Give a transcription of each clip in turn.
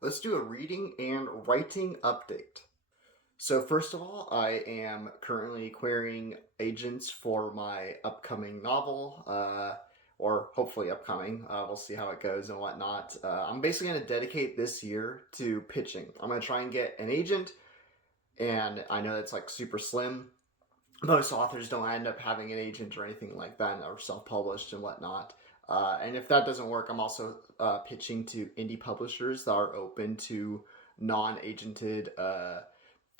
Let's do a reading and writing update. So first of all, I am currently querying agents for my upcoming novel, or hopefully upcoming. We'll see how it goes and whatnot. I'm basically going to dedicate this year to pitching. I'm going to try and get an agent, and I know that's like super slim. Most authors don't end up having an agent or anything like that, or self-published and whatnot. And if that doesn't work, I'm also pitching to indie publishers that are open to non-agented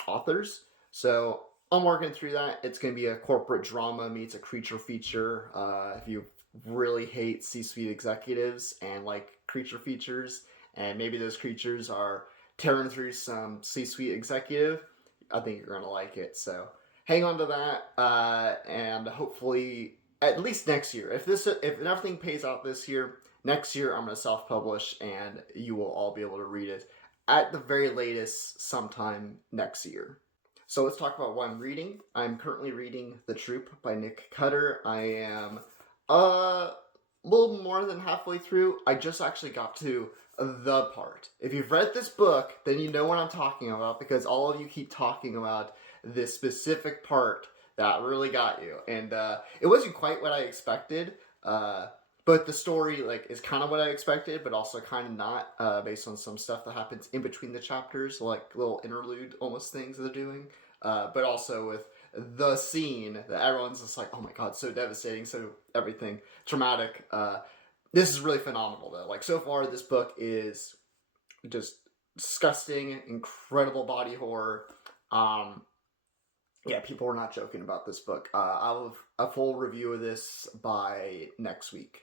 authors. So I'm working through that. It's going to be a corporate drama meets a creature feature. If you really hate C-suite executives and like creature features, and maybe those creatures are tearing through some C-suite executive, I think you're going to like it. So hang on to that, and hopefully at least next year. If everything pays out this year, next year I'm going to self-publish, and you will all be able to read it at the very latest sometime next year. So let's talk about what I'm reading. I'm currently reading The Troop by Nick Cutter. I am a little more than halfway through. I just actually got to the part. If you've read this book, then you know what I'm talking about, because all of you keep talking about this specific part that really got you. And it wasn't quite what I expected. But the story is kind of what I expected, but also kind of not, based on some stuff that happens in between the chapters, like little interlude almost things they're doing. But also with the scene that everyone's just like, oh my god, so devastating, so everything traumatic. This is really phenomenal though. Like, so far this book is just disgusting, incredible body horror. Yeah, people are not joking about this book. I'll have a full review of this by next week.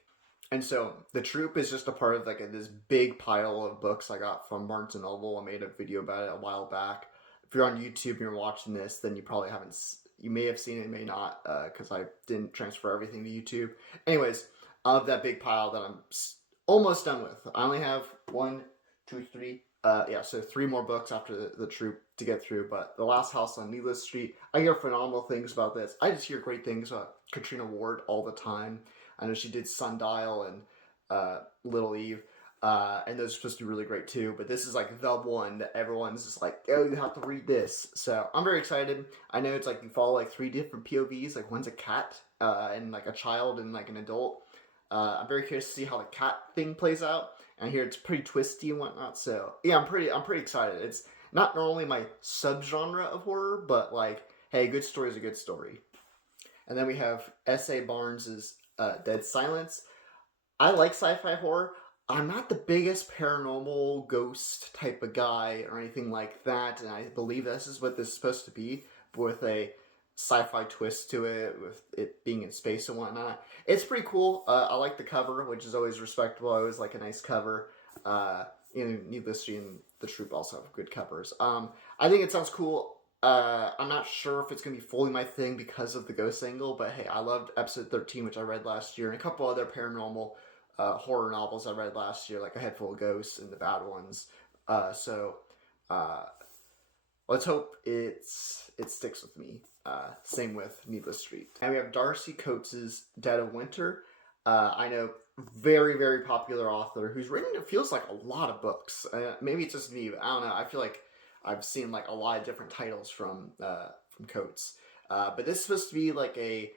And so The Troop is just a part of this big pile of books I got from Barnes and Noble. I made a video about it a while back. If you're on YouTube and you're watching this, then you probably haven't. You may have seen it, may not, because I didn't transfer everything to YouTube. Anyways, of that big pile that I'm almost done with. I only have one, two, three. So three more books after the Troop to get through. But The Last House on Needless Street, I hear phenomenal things about this. I just hear great things about Katrina Ward all the time. I know she did Sundial and Little Eve, and those are supposed to be really great too. But this is like the one that everyone's just like, oh, you have to read this. So I'm very excited. I know it's like you follow like three different POVs. Like one's a cat, and like a child and like an adult. I'm very curious to see how the cat thing plays out. And I hear it's pretty twisty and whatnot. So yeah, I'm pretty excited. It's not normally my subgenre of horror, but like, hey, good story is a good story. And then we have S.A. Barnes's Dead Silence. I like sci-fi horror. I'm not the biggest paranormal ghost type of guy or anything like that, and I believe this is what this is supposed to be, with a sci-fi twist to it, with it being in space and whatnot. It's pretty cool. I like the cover, which is always respectable. I always like a nice cover. Needless to say, and The Troop also have good covers. I think it sounds cool. I'm not sure if it's going to be fully my thing because of the ghost angle, but hey, I loved episode 13, which I read last year, and a couple other paranormal horror novels I read last year, like A Head Full of Ghosts and the bad ones. So let's hope it sticks with me. Same with Needless Street. And we have Darcy Coates' Dead of Winter. I know, very, very popular author who's written, it feels like, a lot of books. Maybe it's just me, but I don't know. I feel like I've seen like a lot of different titles from Coates. But this is supposed to be like a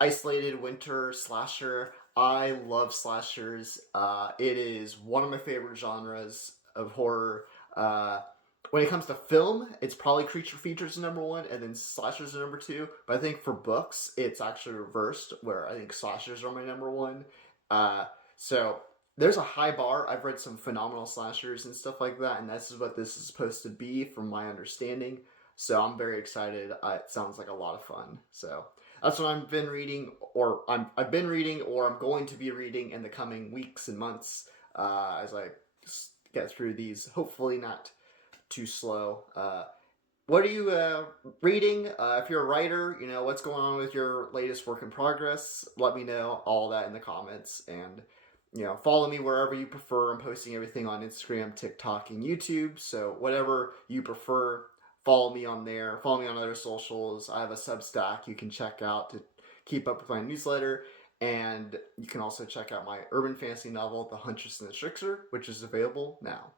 isolated winter slasher. I love slashers. It is one of my favorite genres of horror. When it comes to film, it's probably creature features number one, and then slashers are number two. But I think for books, it's actually reversed, where I think slashers are my number one. So there's a high bar. I've read some phenomenal slashers and stuff like that, and this is what this is supposed to be, from my understanding. So I'm very excited. It sounds like a lot of fun. So that's what I've been reading, or I've been reading, or I'm going to be reading in the coming weeks and months, as I get through these. Hopefully not too slow. What are you reading? If you're a writer, what's going on with your latest work in progress? Let me know all that in the comments, and follow me wherever you prefer. I'm posting everything on Instagram, TikTok, and YouTube. So whatever you prefer, follow me on there. Follow me on other socials. I have a Substack you can check out to keep up with my newsletter. And you can also check out my urban fantasy novel, The Huntress and the Trickster, which is available now.